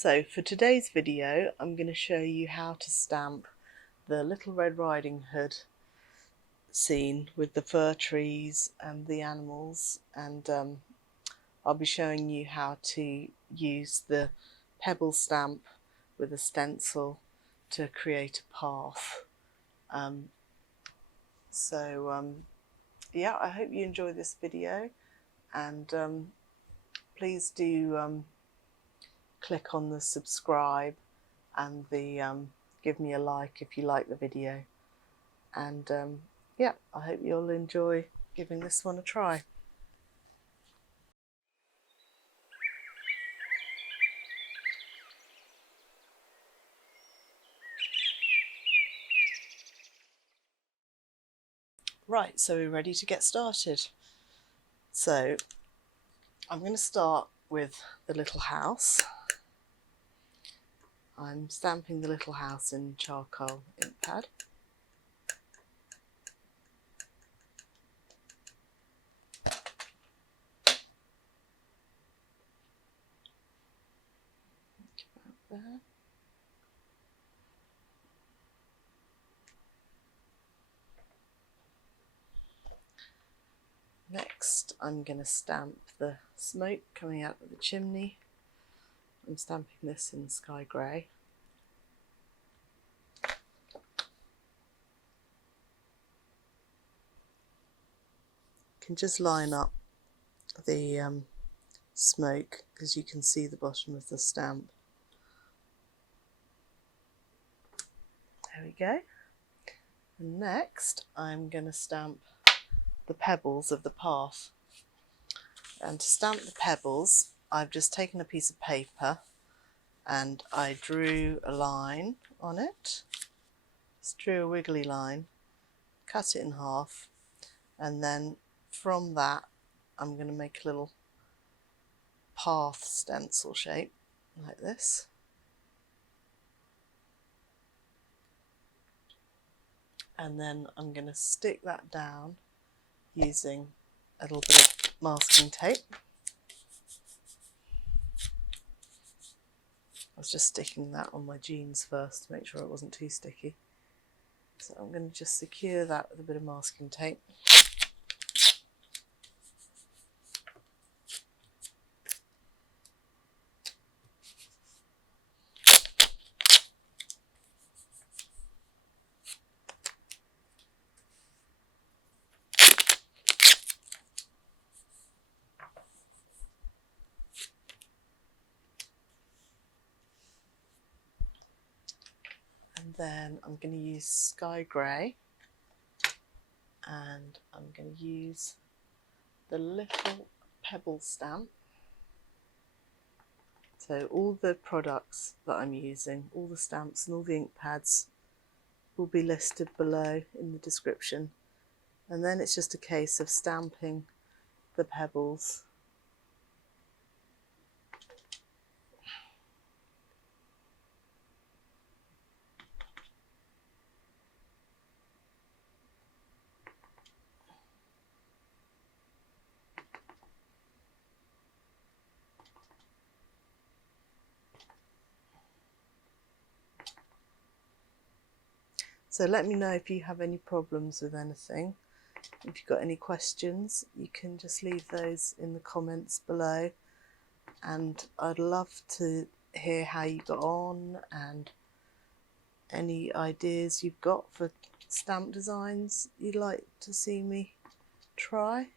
So for today's video I'm going to show you how to stamp the Little Red Riding Hood scene with the fir trees and the animals, and I'll be showing you how to use the pebble stamp with a stencil to create a path. Yeah, I hope you enjoy this video, and please do click on the subscribe and the give me a like if you like the video, and yeah, I hope you'll enjoy giving this one a try. Right, so we're ready to get started. So I'm going to start with the little house. I'm stamping the little house in charcoal ink pad. About there. Next, I'm going to stamp the smoke coming out of the chimney. I'm stamping this in sky grey. You can just line up the smoke because you can see the bottom of the stamp. There we go. And next, I'm going to stamp the pebbles of the path. And to stamp the pebbles, I've just taken a piece of paper and I drew a line on it. Just drew a wiggly line, cut it in half, and then from that I'm going to make a little path stencil shape like this. And then I'm going to stick that down using a little bit of masking tape. I was just sticking that on my jeans first to make sure it wasn't too sticky. So I'm going to just secure that with a bit of masking tape. And then I'm going to use sky grey, and I'm going to use the little pebble stamp. So all the products that I'm using, all the stamps and all the ink pads will be listed below in the description. And then it's just a case of stamping the pebbles. So let me know if you have any problems with anything. If you've got any questions, you can just leave those in the comments below. And I'd love to hear how you got on and any ideas you've got for stamp designs you'd like to see me try.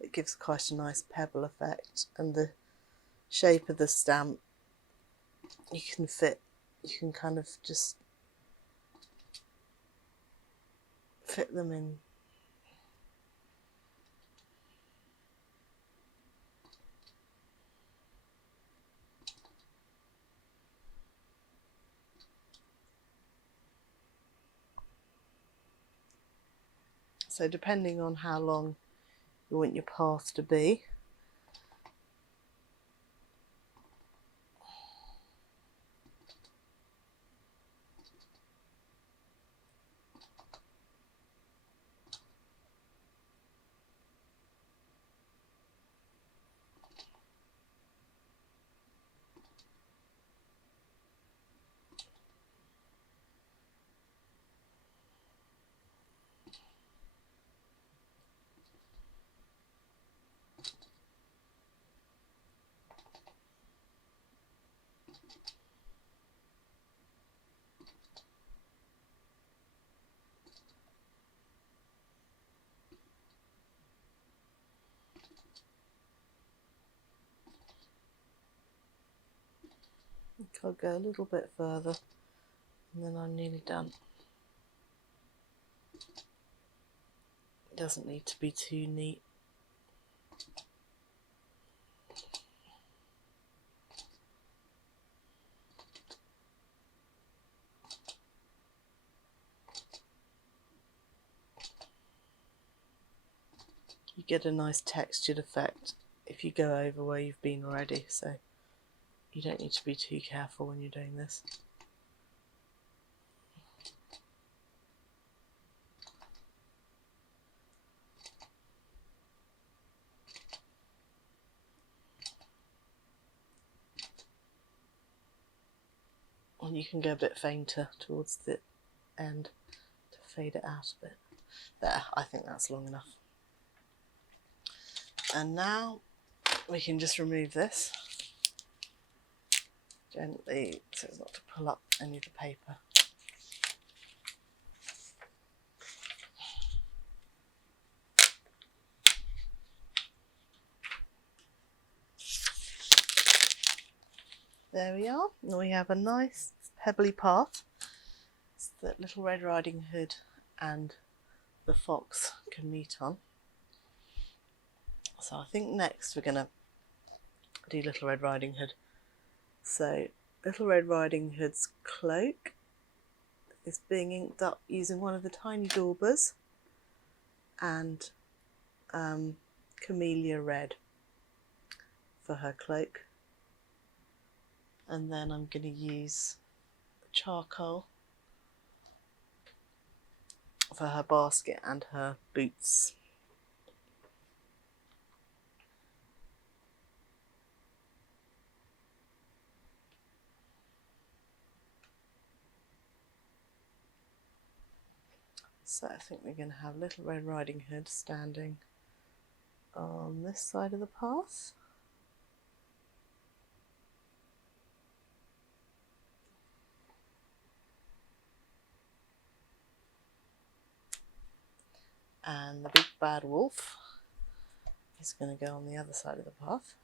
It gives quite a nice pebble effect, and the shape of the stamp you can kind of just fit them in. So depending on how long you want your path to be, I'll go a little bit further and then I'm nearly done. It doesn't need to be too neat. You get a nice textured effect if you go over where you've been already, so you don't need to be too careful when you're doing this. And you can go a bit fainter towards the end to fade it out a bit. There, I think that's long enough. And now we can just remove this gently so as not to pull up any of the paper. There we are. Now we have a nice pebbly path that Little Red Riding Hood and the fox can meet on. So I think next we're going to do Little Red Riding Hood. So Little Red Riding Hood's cloak is being inked up using one of the tiny daubers and camellia red for her cloak. And then I'm going to use charcoal for her basket and her boots. So I think we're going to have Little Red Riding Hood standing on this side of the path. And the big bad wolf is going to go on the other side of the path.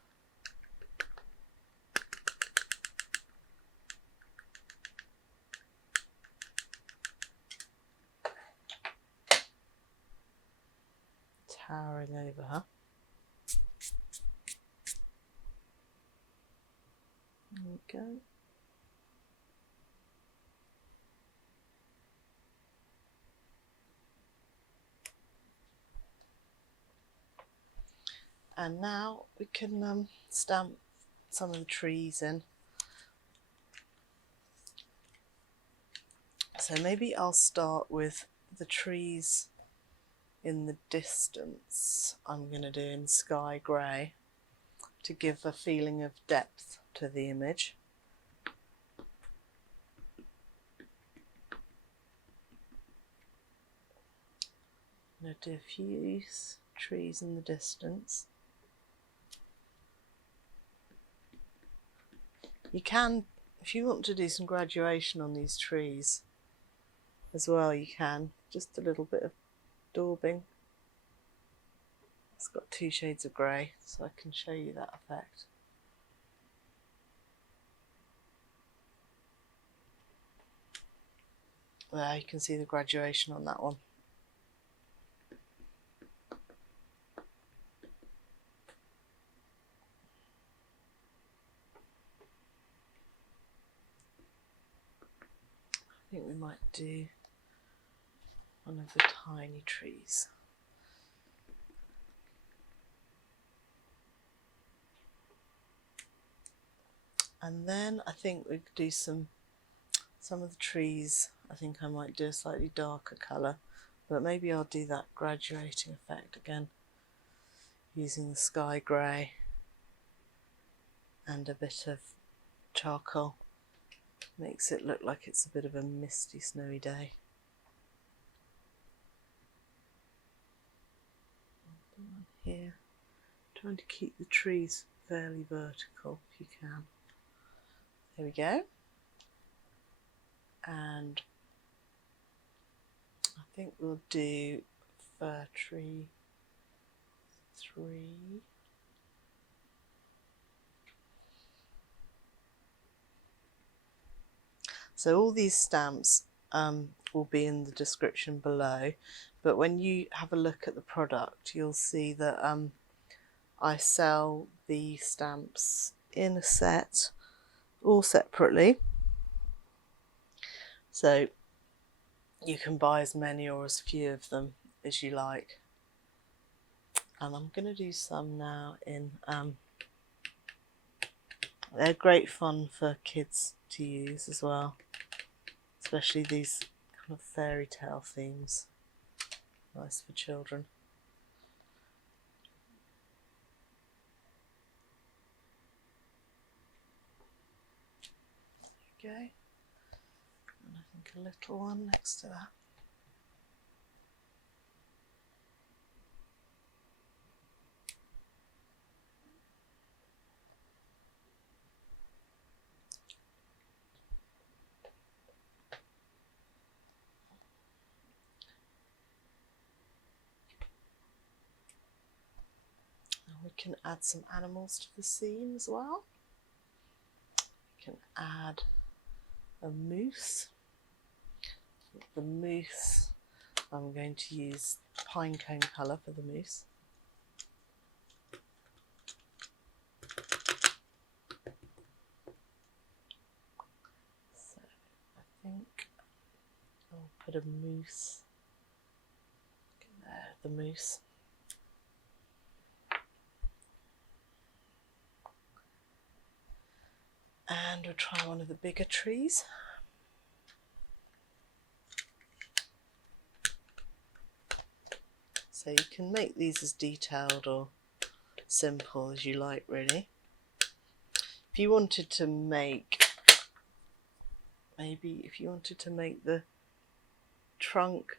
Towering over her. There we go. And now we can stamp some of the trees in. So maybe I'll start with the trees in the distance. I'm going to do in sky grey to give a feeling of depth to the image. I'm going to do a few trees in the distance. You can, if you want to do some graduation on these trees as well, you can. Just a little bit of daubing. It's got 2 shades of grey, so I can show you that effect. There, you can see the graduation on that one. I think we might do one of the tiny trees. And then I think we could do some of the trees. I think I might do a slightly darker colour, but maybe I'll do that graduating effect again using the sky grey and a bit of charcoal. Makes it look like it's a bit of a misty, snowy day. Here, trying to keep the trees fairly vertical if you can. There we go. And I think we'll do fir tree 3. So all these stamps will be in the description below, but when you have a look at the product, you'll see that I sell the stamps in a set, all separately. So you can buy as many or as few of them as you like. And I'm going to do some now in, they're great fun for kids to use as well, especially these kind of fairy tale themes, nice for children. There we go. And I think a little one next to that. And we can add some animals to the scene as well. We can add a moose. The moose, I'm going to use pine cone colour for the moose. So I think I'll put a moose there, the moose. And we'll try one of the bigger trees. So you can make these as detailed or simple as you like, really. If you wanted to make, maybe if you wanted to make the trunk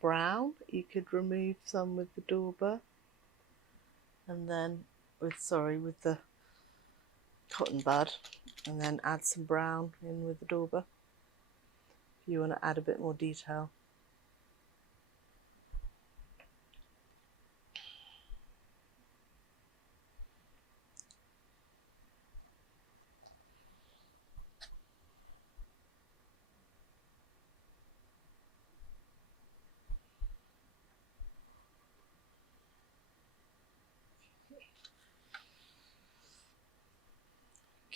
brown, you could remove some with the dauber, and then with the cotton bud, and then add some brown in with the dauber if you want to add a bit more detail.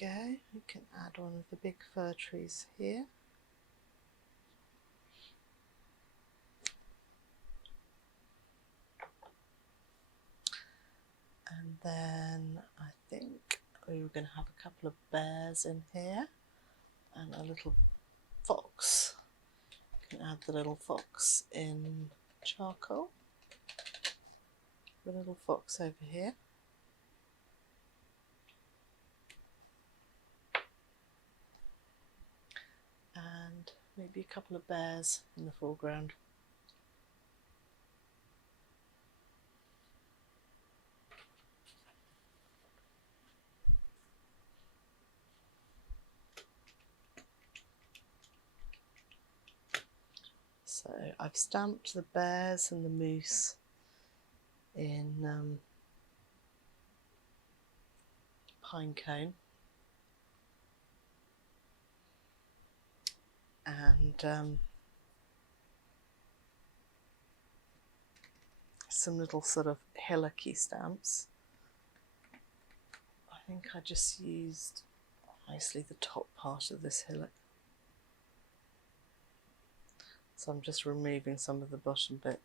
Okay, we can add one of the big fir trees here. And then I think we were going to have a couple of bears in here and a little fox. You can add the little fox in charcoal. The little fox over here. And maybe a couple of bears in the foreground. So I've stamped the bears and the moose in pine cone, and some little sort of hillocky stamps. I think I just used mostly the top part of this hillock, so I'm just removing some of the bottom bit.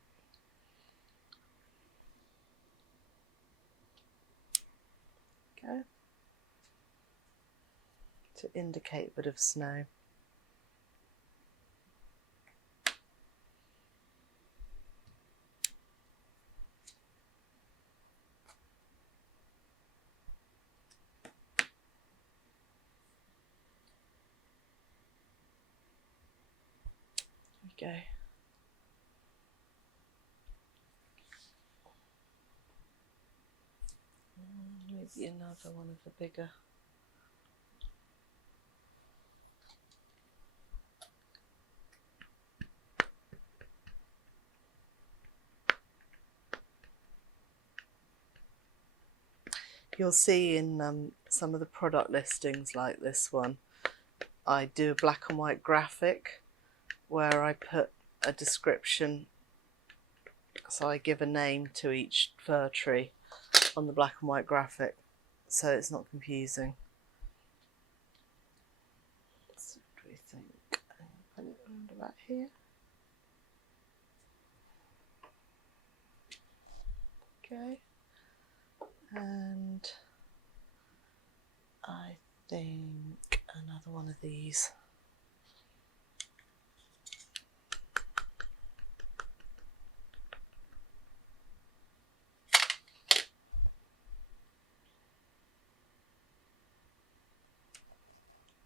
Okay, to indicate a bit of snow. Go. Maybe another one of the bigger. You'll see in some of the product listings like this one, I do a black and white graphic where I put a description, so I give a name to each fir tree on the black and white graphic, so it's not confusing. So what do we think? Put it around about here. Okay, and I think another one of these.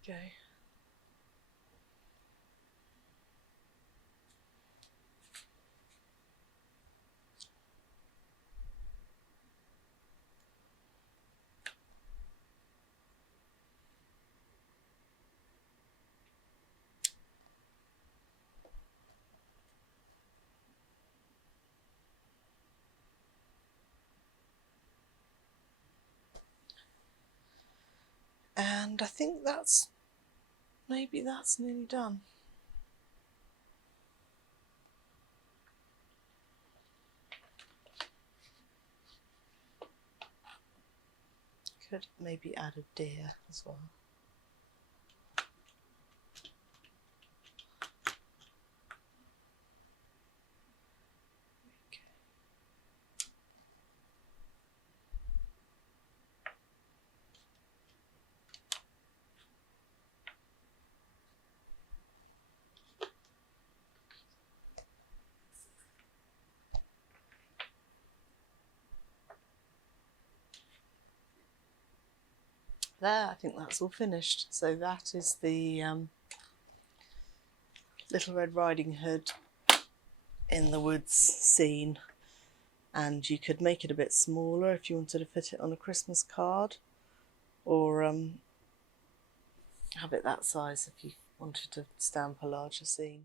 Okay. And I think maybe that's nearly done. Could maybe add a deer as well. Okay. There, I think that's all finished. So that is the Little Red Riding Hood in the woods scene, and you could make it a bit smaller if you wanted to fit it on a Christmas card, or have it that size if you wanted to stamp a larger scene.